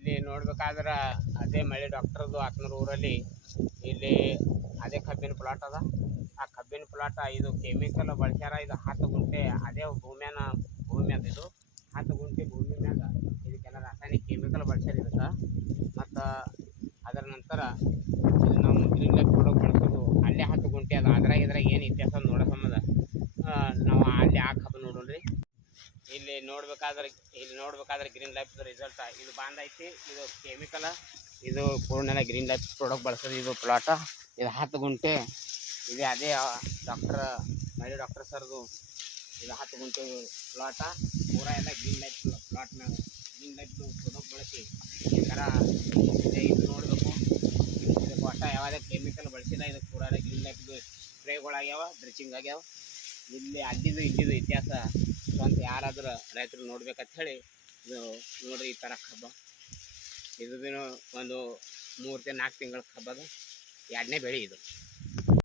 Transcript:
ಇಲ್ಲಿ ನೋಡ್ಬೇಕಾದ್ರೆ ಅದೇ ಮಳೆ ಡಾಕ್ಟರ್ದು ಆತ್ನೂರು ಊರಲ್ಲಿ ಇಲ್ಲಿ ಅದೇ ಕಬ್ಬಿನ ಪ್ಲಾಟ್ ಅದ. ಆ ಕಬ್ಬಿನ ಪ್ಲಾಟ್ ಇದು ಕೆಮಿಕಲ್ ಬಳಸ್ಯಾರ. ಇದು 10 ಗುಂಟೆ ಅದೇ ಭೂಮಿ ಅದ. ಇದು 10 ಗುಂಟೆ ಭೂಮಿ ಮ್ಯಾಗ ಇದಕ್ಕೆಲ್ಲ ರಾಸಾಯನಿಕ ಕೆಮಿಕಲ್ ಬಳಸ್ಯಾರ ಇದಕ್ಕೆ. ಮತ್ತು ಅದರ ನಂತರ ಇದು ನಾವು ಗ್ರೀನ್ ಲೈಫ್ ಪ್ರಾಡಕ್ಟ್ ಬಳಸೋದು ಅಲ್ಲೇ 10 ಗುಂಟೆ ಅದ. ಇದ್ರಾಗ ಏನು ಇತಿಹಾಸ ನೋಡೋ ಸಂಬಂಧ ನಾವು ಅಲ್ಲಿ ಆ ಕಬ್ಬು ನೋಡೋಣ್ರಿ. ಇಲ್ಲಿ ನೋಡ್ಬೇಕಾದ್ರೆ ಗ್ರೀನ್ ಲೈಫ್ ರಿಸಲ್ಟ್ ಇದು ಬಂದೈತಿ. ಇದು ಕೆಮಿಕಲ್, ಇದು ಪೂರ್ಣ ಗ್ರೀನ್ ಲೈಫ್ ಪ್ರಾಡಕ್ಟ್ ಬಳಸೋದು. ಇದು ಪ್ಲಾಟ ಇದು 10 ಗುಂಟೆ ಇದೆ. ಅದೇ ಮಳೆ ಡಾಕ್ಟರ್ ಸರ್ದು ಇದು 10 ಗುಂಟೆ ಪ್ಲಾಟ ಪೂರ ಎಲ್ಲ ಗ್ರೀನ್ ಲೈಫ್ ಪ್ಲಾಟ್ ಮ್ಯಾಗ ಗ್ರೀನ್ ಲೈಫ್ ಪ್ರಾಡಕ್ಟ್ ಬಳಸಿ ಈ ಥರ ಇದು ನೋಡಬೇಕು. ಇದಕ್ಕೆ ಒಟ್ಟ ಯಾವುದೇ ಕೆಮಿಕಲ್ ಬಳಸಿಲ್ಲ. ಇದಕ್ಕೆ ಪೂರ ಗ್ರೀನ್ ಲೈಫ್ದು ಸ್ಪ್ರೇಗಳಾಗ್ಯಾವ, ಡ್ರಿಚಿಂಗ್ ಆಗ್ಯಾವ. ಇಲ್ಲಿದು ಇತಿಹಾಸ ಸ್ವಂತ ಯಾರಾದರೂ ರೈತರು ನೋಡ್ಬೇಕಂತ ಹೇಳಿ ಇದು ನೋಡ್ರಿ. ಈ ಥರ ಕಬ್ಬ ಇದು ಒಂದು 3-4 ತಿಂಗಳ ಕಬ್ಬದು 2ನೇ ಬೆಳೆ ಇದು.